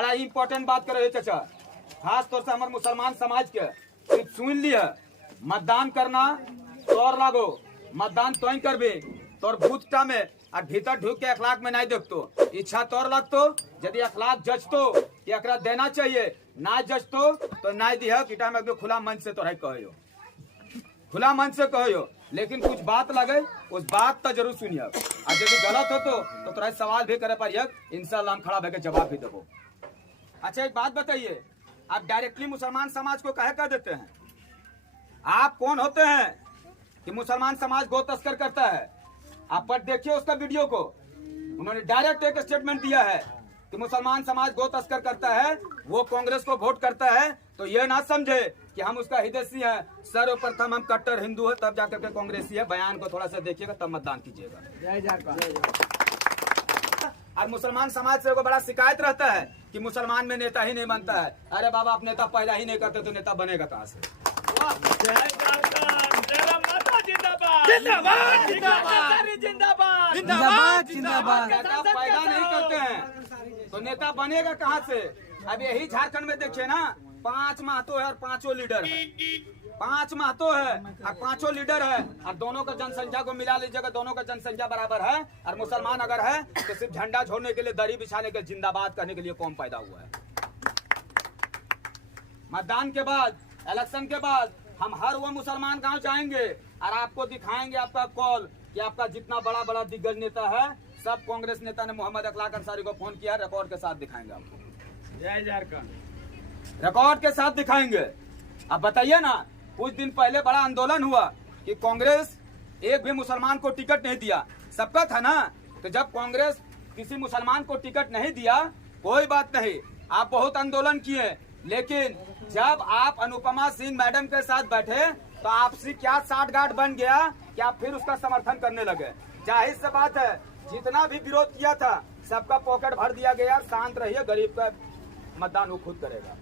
बड़ा इम्पोर्टेंट बात कर रहे चाचा, खास तौर से हमारे मुसलमान समाज के सिर्फ सुन लिया, मतदान करना तोर लागो, मतदान तो करबे तोर बूथ में और भीतर ढुक के अखलाक में नहीं देखतो, इच्छा तोर लगतो, यदि अखलाक जचतो कि एकरा देना चाहिए, ना जचतो तो नहीं दिया किटा में खुला मन से तोरा कहो, खुला मन से कहो, लेकिन कुछ बात लगे उस बात तो जरूर सुनिए, और यदि गलत हो तो तोरा सवाल भी करे पर इंशाल्लाह हम खड़ा होकर जवाब भी देबो। अच्छा एक बात बताइए, आप डायरेक्टली मुसलमान समाज को कहे कह देते हैं, आप कौन होते हैं कि मुसलमान समाज गो तस्कर करता है? आप पर देखिए उसका वीडियो को, उन्होंने डायरेक्ट एक स्टेटमेंट दिया है कि मुसलमान समाज गो तस्कर करता है, वो कांग्रेस को वोट करता है, तो ये ना समझे कि हम उसका हिदैसी है, सर्वप्रथम हम कट्टर हिंदू है तब जाकर के कांग्रेसी है। बयान को थोड़ा सा देखिएगा तब मतदान कीजिएगा। और मुसलमान समाज से को बड़ा शिकायत रहता है कि मुसलमान में नेता ही नहीं बनता है। अरे बाबा आप नेता पैदा ही नहीं करते तो नेता बनेगा कहाँ से? नेता पैदा नहीं करते हैं तो नेता बनेगा कहाँ से? अब यही झारखंड में देखिए ना, 5 महतो है और 5 लीडर है, 5 महतो है और 5 लीडर है, और दोनों का जनसंख्या को मिला लीजिएगा, दोनों का जनसंख्या बराबर है, और मुसलमान अगर है तो सिर्फ झंडा छोड़ने के लिए, दरी बिछाने के, जिंदाबाद करने के लिए कौम पैदा हुआ है। मतदान के बाद, इलेक्शन के बाद हम हर वो मुसलमान गांव जाएंगे और आपको दिखाएंगे आपका कॉल कि आपका जितना बड़ा बड़ा दिग्गज नेता है, सब कांग्रेस नेता ने मोहम्मद अखलाक अंसारी को फोन किया, रिकॉर्ड के साथ दिखाएंगे आपको। जय झारखंड, रिकॉर्ड के साथ दिखाएंगे। अब बताइए ना, कुछ दिन पहले बड़ा आंदोलन हुआ कि कांग्रेस एक भी मुसलमान को टिकट नहीं दिया, सबका था ना, तो जब कांग्रेस किसी मुसलमान को टिकट नहीं दिया, कोई बात नहीं, आप बहुत आंदोलन किए, लेकिन जब आप अनुपमा सिंह मैडम के साथ बैठे तो आपसी क्या साठगांठ बन गया कि आप फिर उसका समर्थन करने लगे। जाहिर सी बात है, जितना भी विरोध किया था सबका पॉकेट भर दिया गया। शांत रहिए, गरीब का मतदान वो खुद करेगा।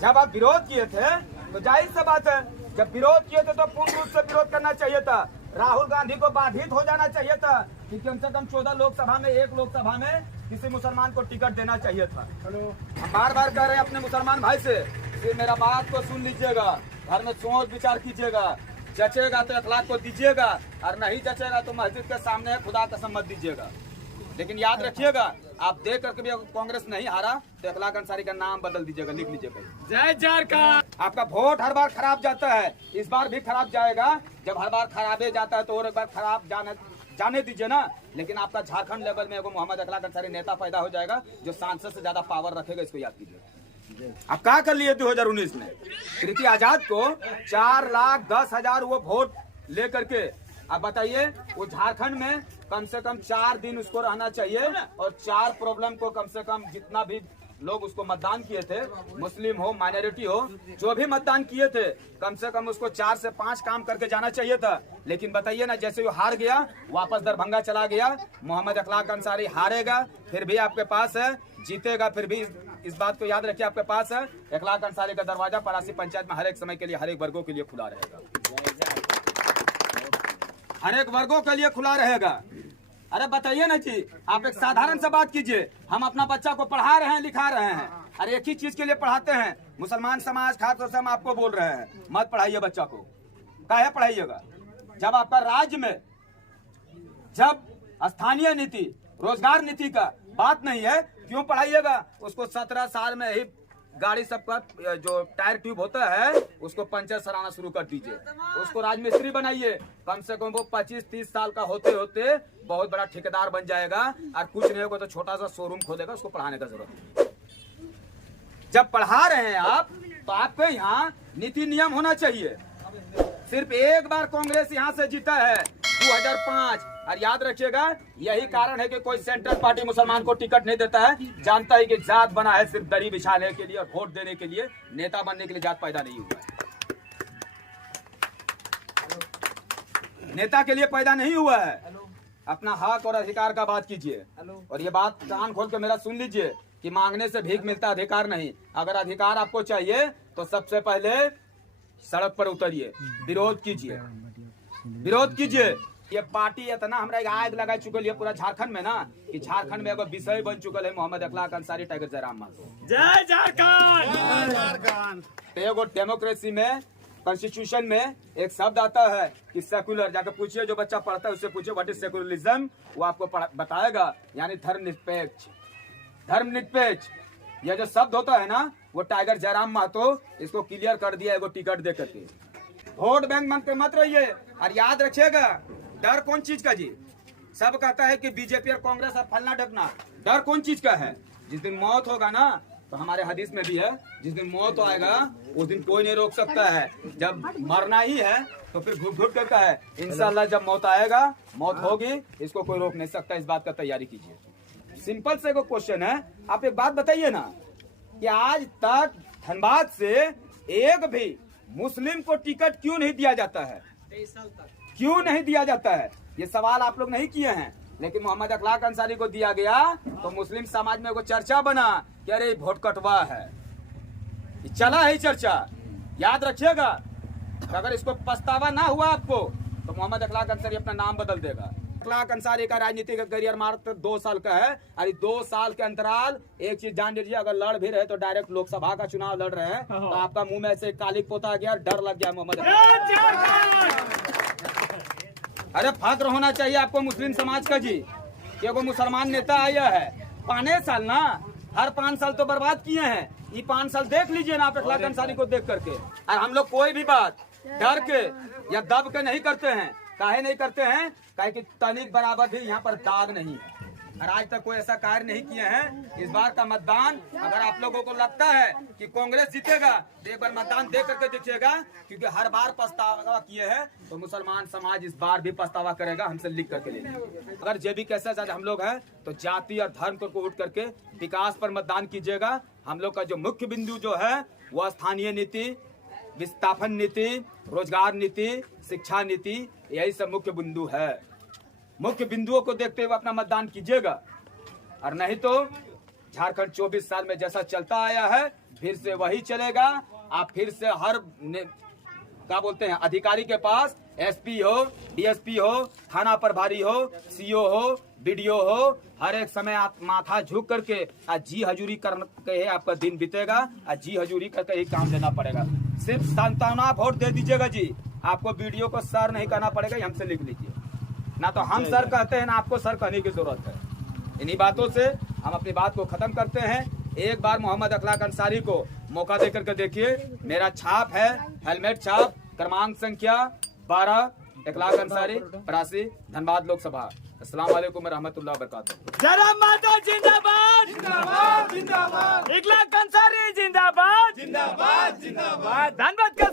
जब आप विरोध किए थे तो जाहिर सी बात है, जब विरोध किए थे तो पूर्ण रूप से विरोध करना चाहिए था। राहुल गांधी को बाधित हो जाना चाहिए था कि कम से कम 14 लोकसभा में, एक लोकसभा में किसी मुसलमान को टिकट देना चाहिए था। हम बार बार कह रहे हैं अपने मुसलमान भाई से, फिर मेरा बात को सुन लीजिएगा, घर में सोच विचार कीजिएगा, जचेगा तो अखलाक को दीजिएगा, और नहीं जचेगा तो मस्जिद के सामने खुदा कसम मत दीजिएगा। लेकिन याद रखिएगा, आप देख करके भी कांग्रेस नहीं हारा तो अखलाक अंसारी का नाम बदल दीजिएगा, लिख लीजिएगा। जय झारखंड। आपका वोट हर बार खराब जाता है, इस बार भी खराब जाएगा। जब हर बार खराबे जाता है तो और एक बार खराब जाने दीजिए ना। लेकिन आपका झारखंड लेवल में एगो मोहम्मद अखलाक अंसारी नेता पैदा हो जाएगा जो सांसद से ज्यादा पावर रखेगा, इसको याद कीजिए। अब क्या कर लिए 2019 में? कृति आजाद को 4,10,000 वो वोट लेकर के, अब बताइए वो झारखंड में कम से कम 4 दिन उसको रहना चाहिए, और 4 प्रॉब्लम को कम से कम जितना भी लोग उसको मतदान किए थे, मुस्लिम हो माइनॉरिटी हो, जो भी मतदान किए थे, कम से कम उसको 4 से 5 काम करके जाना चाहिए था। लेकिन बताइए ना, जैसे वो हार गया, वापस दरभंगा चला गया। मोहम्मद अखलाक अंसारी हारेगा फिर भी आपके पास है, जीतेगा फिर भी। इस बात को याद रखिए, आपके पास है। अखलाक अंसारी का दरवाजा परासी पंचायत में हर एक समय के लिए, हर एक वर्गों के लिए खुला रहेगा, हर एक वर्गों के लिए खुला रहेगा। अरे बताइए ना जी, आप एक साधारण सा बात कीजिए, हम अपना बच्चा को पढ़ा रहे हैं, लिखा रहे हैं, अरे एक ही चीज के लिए पढ़ाते हैं। मुसलमान समाज खासतौर से हम आपको बोल रहे हैं, मत पढ़ाइए बच्चा को। काहे पढ़ाइएगा? जब आपका राज्य में जब स्थानीय नीति, रोजगार नीति का बात नहीं है, क्यों पढ़ाइएगा उसको? 17 साल में ही गाड़ी सबका जो टायर ट्यूब होता है उसको पंचर सराना शुरू कर दीजिए, उसको राजमिस्त्री बनाइए। कम से कम वो 25-30 साल का होते होते बहुत बड़ा ठेकेदार बन जाएगा, और कुछ नहीं होगा तो छोटा सा शोरूम खोलेगा, उसको पढ़ाने का जरूरत नहीं। जब पढ़ा रहे हैं आप, तो आपके यहाँ नीति नियम होना चाहिए। सिर्फ एक बार कांग्रेस यहाँ से जीता है 2005, और याद रखिएगा यही कारण है कि कोई सेंट्रल पार्टी मुसलमान को टिकट नहीं देता है। जानता है कि जात बना है सिर्फ दरी बिछाने के लिए और वोट देने के लिए, नेता बनने के लिए जात पैदा नहीं हुआ है, नेता के लिए पैदा नहीं हुआ है। अपना हक और अधिकार का बात कीजिए, और ये बात कान खोल के मेरा सुन लीजिए कि मांगने से भीख मिलता अधिकार नहीं। अगर अधिकार आपको चाहिए तो सबसे पहले सड़क पर उतरिए, विरोध कीजिए, विरोध कीजिए। ये पार्टी इतना हमरा आग लगा चुकल है पूरा झारखंड में ना कि झारखंड में एगो विषय बन चुकल है मोहम्मद अखलाक अंसारी टाइगर जयराम महतो। जय झारखंड। एगो डेमोक्रेसी में कॉन्स्टिट्यूशन में एक शब्द आता है कि सेकुलर, जाकर पूछिए जो बच्चा पढ़ता है उससे पूछिए व्हाट इज सेकुलरिज्म, वो आपको बताएगा, यानी धर्मनिरपेक्ष। धर्मनिरपेक्ष यह जो शब्द होता है ना वो टाइगर जयराम महतो इसको क्लियर कर दिया एगो टिकट दे करके। वोट बैंक बनते मत रहिए और याद रखिएगा डर कौन चीज का जी। सब कहता है कि बीजेपी और कांग्रेस और फलना ढकना, डर कौन चीज का है। जिस दिन मौत होगा ना तो हमारे हदीस में भी है जिस दिन मौत आएगा उस दिन कोई नहीं रोक सकता है। जब मरना ही है तो फिर घुट घुट करता है। इंशाल्लाह जब मौत आएगा, मौत होगी, इसको कोई रोक नहीं सकता। इस बात का तैयारी कीजिए। सिंपल से कोई क्वेश्चन है, आप एक बात बताइए ना कि आज तक धनबाद से एक भी मुस्लिम को टिकट क्यों नहीं दिया जाता है? 23 साल तक क्यों नहीं दिया जाता है? ये सवाल आप लोग नहीं किए हैं, लेकिन मोहम्मद अखलाक अंसारी को दिया गया तो मुस्लिम समाज में एगो चर्चा बना कि अरे वोट कटवा है। चला है चर्चा, याद रखिएगा। अगर इसको पछतावा ना हुआ आपको तो मोहम्मद अखलाक अंसारी अपना नाम बदल देगा। अखलाक अंसारी का राजनीति का करियर मात्र 2 साल का है और 2 साल के अंतराल एक चीज जान लीजिए, अगर लड़ भी रहे तो डायरेक्ट लोकसभा का चुनाव लड़ रहे हैं तो आपका मुंह में से काली पोता गया, डर लग गया मोहम्मद। अरे फख्र होना चाहिए आपको मुस्लिम समाज का जी कि वो मुसलमान नेता आया है। 5 साल ना, हर 5 साल तो बर्बाद किए हैं। ये 5 साल देख लीजिए ना आप अखलाक अंसारी को देख करके। और हम लोग कोई भी बात डर के या दब के नहीं करते हैं। काहे नहीं करते हैं? काहे कि तनिक बराबर भी यहाँ पर दाग नहीं है और आज तक कोई ऐसा कार्य नहीं किए हैं। इस बार का मतदान अगर आप लोगों को लगता है कि कांग्रेस जीतेगा तो एक बार मतदान दे करके देखिएगा, क्योंकि हर बार पछतावा किए हैं तो मुसलमान समाज इस बार भी पछतावा करेगा। हमसे लिख करके ले लीजिए। अगर जे भी कैसे आज हम लोग हैं तो जाति और धर्म को उठ करके विकास पर मतदान कीजिएगा। हम लोग का जो मुख्य बिंदु जो है वो स्थानीय नीति, विस्थापन नीति, रोजगार नीति, शिक्षा नीति, यही सब मुख्य बिंदु है। मुख्य बिंदुओं को देखते हुए अपना मतदान कीजिएगा और नहीं तो झारखंड 24 साल में जैसा चलता आया है फिर से वही चलेगा। आप फिर से हर क्या बोलते हैं अधिकारी के पास एसपी हो, डीएसपी हो, थाना प्रभारी हो, सीओ हो, बीडीओ हो, हर एक समय आप माथा झुक करके जी हजूरी करके आपका दिन बीतेगा और जी हजूरी करके ही काम देना पड़ेगा। सिर्फ सांत्वना वोट दे दीजिएगा जी। आपको वीडियो को सर नहीं करना पड़ेगा, हमसे लिख लीजिए। ना तो हम सर कहते हैं ना आपको सर कहने की जरूरत है। इन्हीं बातों से हम अपनी बात को खत्म करते हैं। एक बार मोहम्मद अखलाक अंसारी को मौका दे करके देखिए। मेरा छाप है हेलमेट छाप, क्रमांक संख्या 12, अखलाक अंसारी, परासी, धनबाद लोकसभा। अस्सलाम वालेकुम रहमतुल्लाह बरकातुहू। जयराम महतो जिंदाबाद जिंदाबाद जिंदाबाद। अखलाक अंसारी जिंदाबाद जिंदाबाद जिंदाबाद। धनबाद का